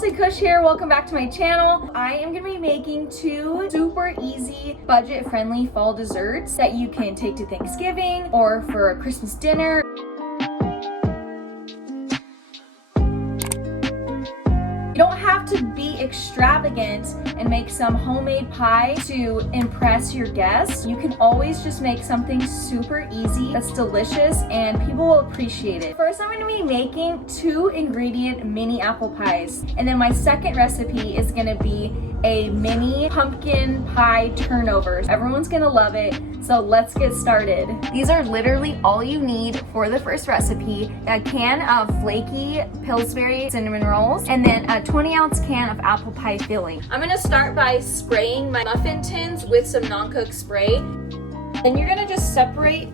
Insta Cushieee here. Welcome back to my channel. I am gonna be making two super easy, budget-friendly fall desserts that you can take to Thanksgiving or for a Christmas dinner. You don't have to be extravagant and make some homemade pie to impress your guests. You can always just make something super easy that's delicious and people will appreciate it. First, I'm going to be making 2-ingredient mini apple pies. And then my second recipe is going to be a mini pumpkin pie turnover. Everyone's going to love it. So let's get started. These are literally all you need for the first recipe. A can of flaky Pillsbury cinnamon rolls, and then a 20-ounce can of apple pie filling. I'm gonna start by spraying my muffin tins with some non-cook spray. Then you're gonna just separate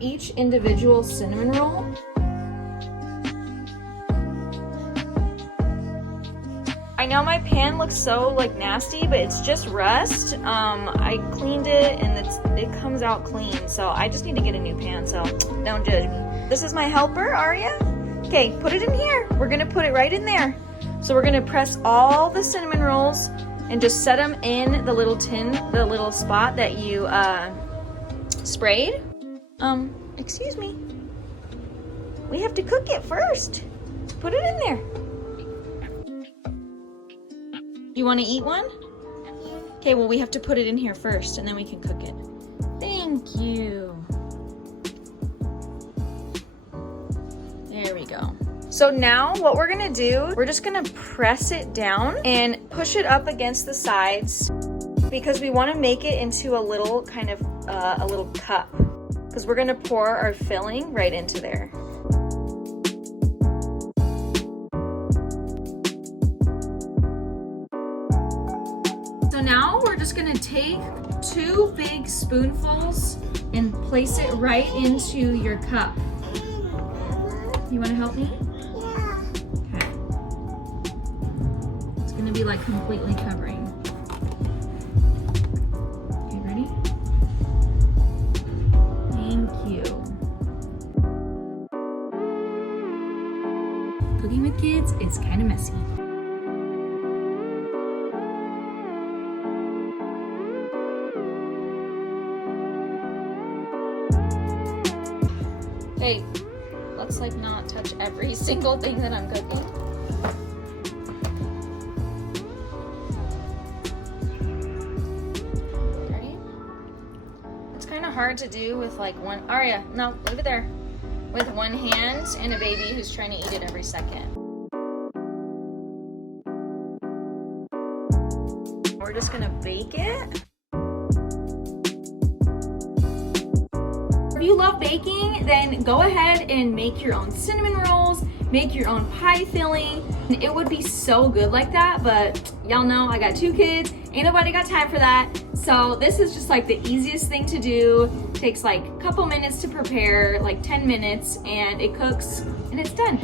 each individual cinnamon roll. I know my pan looks so nasty, but it's just rust. I cleaned it and it comes out clean, so I just need to get a new pan, so don't judge me. This is my helper, Aria. Okay, put it in here. We're gonna put it right in there. So we're gonna press all the cinnamon rolls and just set them in the little tin, the little spot that you sprayed. Excuse me. We have to cook it first. Put it in there. You want to eat one? Okay, well we have to put it in here first and then we can cook it. Thank you. There we go. So now what we're gonna do, we're just gonna press it down and push it up against the sides because we want to make it into a little kind of a little cup because we're gonna pour our filling right into there. So now we're just gonna take 2 big spoonfuls and place it right into your cup. You wanna help me? Yeah. Okay. It's gonna be completely covering. Okay, ready? Thank you. Cooking with kids is kind of messy. Okay, let's not touch every single thing that I'm cooking. Ready? It's kind of hard to do with one, Aria, no, leave it there. With one hand and a baby who's trying to eat it every second. We're just gonna bake it. If you love baking, then go ahead and make your own cinnamon rolls, make your own pie filling. It would be so good like that, but y'all know I got 2 kids, ain't nobody got time for that. So this is just the easiest thing to do. It takes a couple minutes to prepare, 10 minutes, and it cooks and it's done.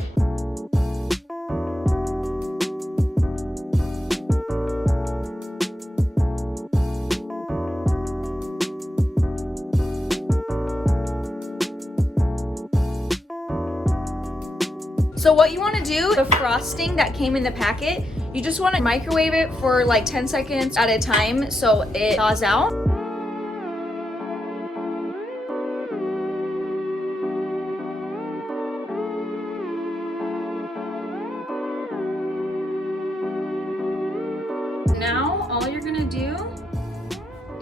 So what you want to do, the frosting that came in the packet, you just want to microwave it for 10 seconds at a time so it thaws out. Now all you're going to do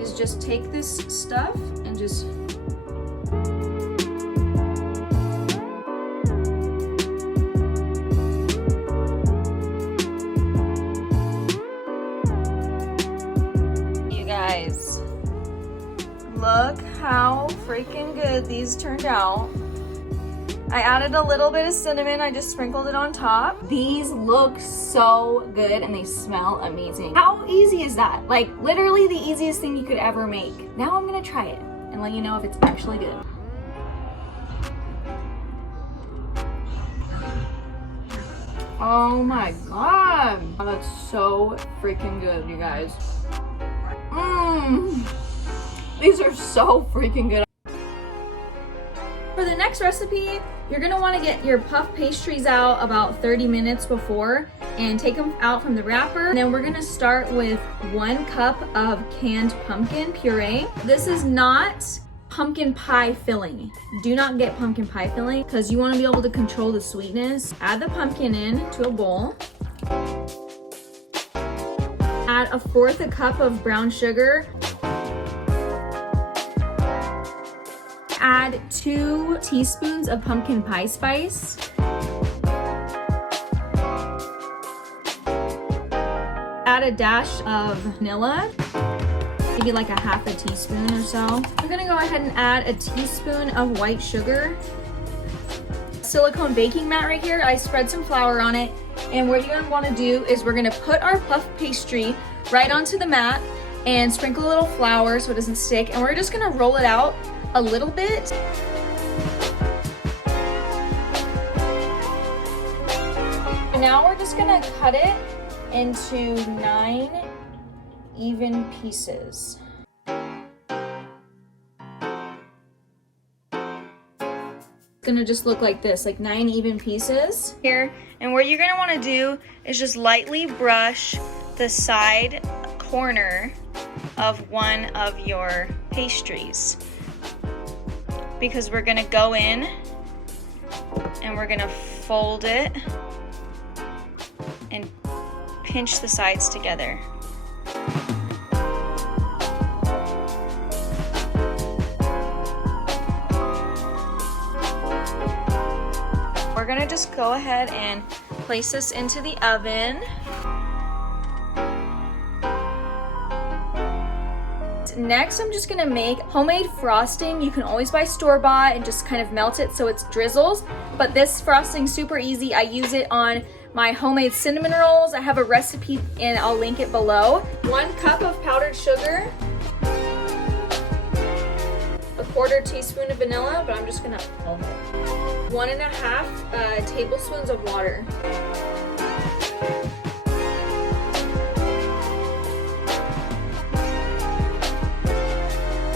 is just take this stuff and just look how freaking good these turned out. I added a little bit of cinnamon. I just sprinkled it on top. These look so good and they smell amazing. How easy is that? Literally the easiest thing you could ever make. Now I'm gonna try it and let you know if it's actually good. Oh my god. Oh, that's so freaking good, you guys. These are so freaking good. For the next recipe, you're gonna wanna get your puff pastries out about 30 minutes before and take them out from the wrapper. And then we're gonna start with 1 cup of canned pumpkin puree. This is not pumpkin pie filling. Do not get pumpkin pie filling because you wanna be able to control the sweetness. Add the pumpkin in to a bowl. Add 1/4 cup of brown sugar. Add 2 teaspoons of pumpkin pie spice. Add a dash of vanilla, maybe like a 1/2 teaspoon or so. We're gonna go ahead and add a teaspoon of white sugar. Silicone baking mat right here, I spread some flour on it. And what you're gonna wanna do is we're gonna put our puff pastry right onto the mat and sprinkle a little flour so it doesn't stick. And we're just gonna roll it out a little bit. And now we're just gonna cut it into 9 even pieces. It's gonna just look like this, like 9 even pieces here. And what you're gonna wanna do is just lightly brush the side corner of one of your pastries, because we're gonna go in and we're gonna fold it and pinch the sides together. We're gonna just go ahead and place this into the oven. Next, I'm just gonna make homemade frosting. You can always buy store-bought and just kind of melt it so it drizzles, but this frosting's super easy. I use it on my homemade cinnamon rolls. I have a recipe and I'll link it below. 1 cup of powdered sugar, 1/4 teaspoon of vanilla, but I'm just gonna 1.5 tablespoons of water.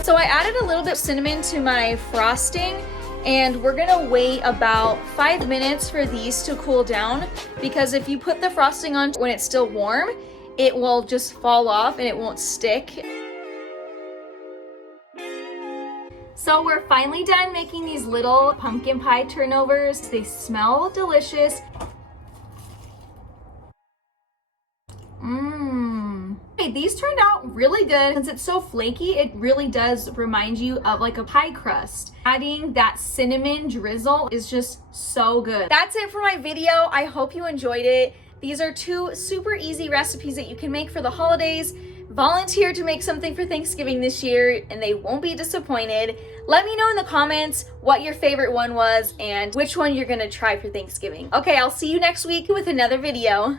So I added a little bit of cinnamon to my frosting, and we're gonna wait about 5 minutes for these to cool down, because if you put the frosting on when it's still warm, it will just fall off and it won't stick. So we're finally done making these little pumpkin pie turnovers. They smell delicious. These turned out really good. Since it's so flaky, it really does remind you of like a pie crust. Adding that cinnamon drizzle is just so good. That's it for my video. I hope you enjoyed it. These are 2 super easy recipes that you can make for the holidays. Volunteer to make something for Thanksgiving this year and they won't be disappointed. Let me know in the comments what your favorite one was and which one you're gonna try for Thanksgiving. Okay, I'll see you next week with another video.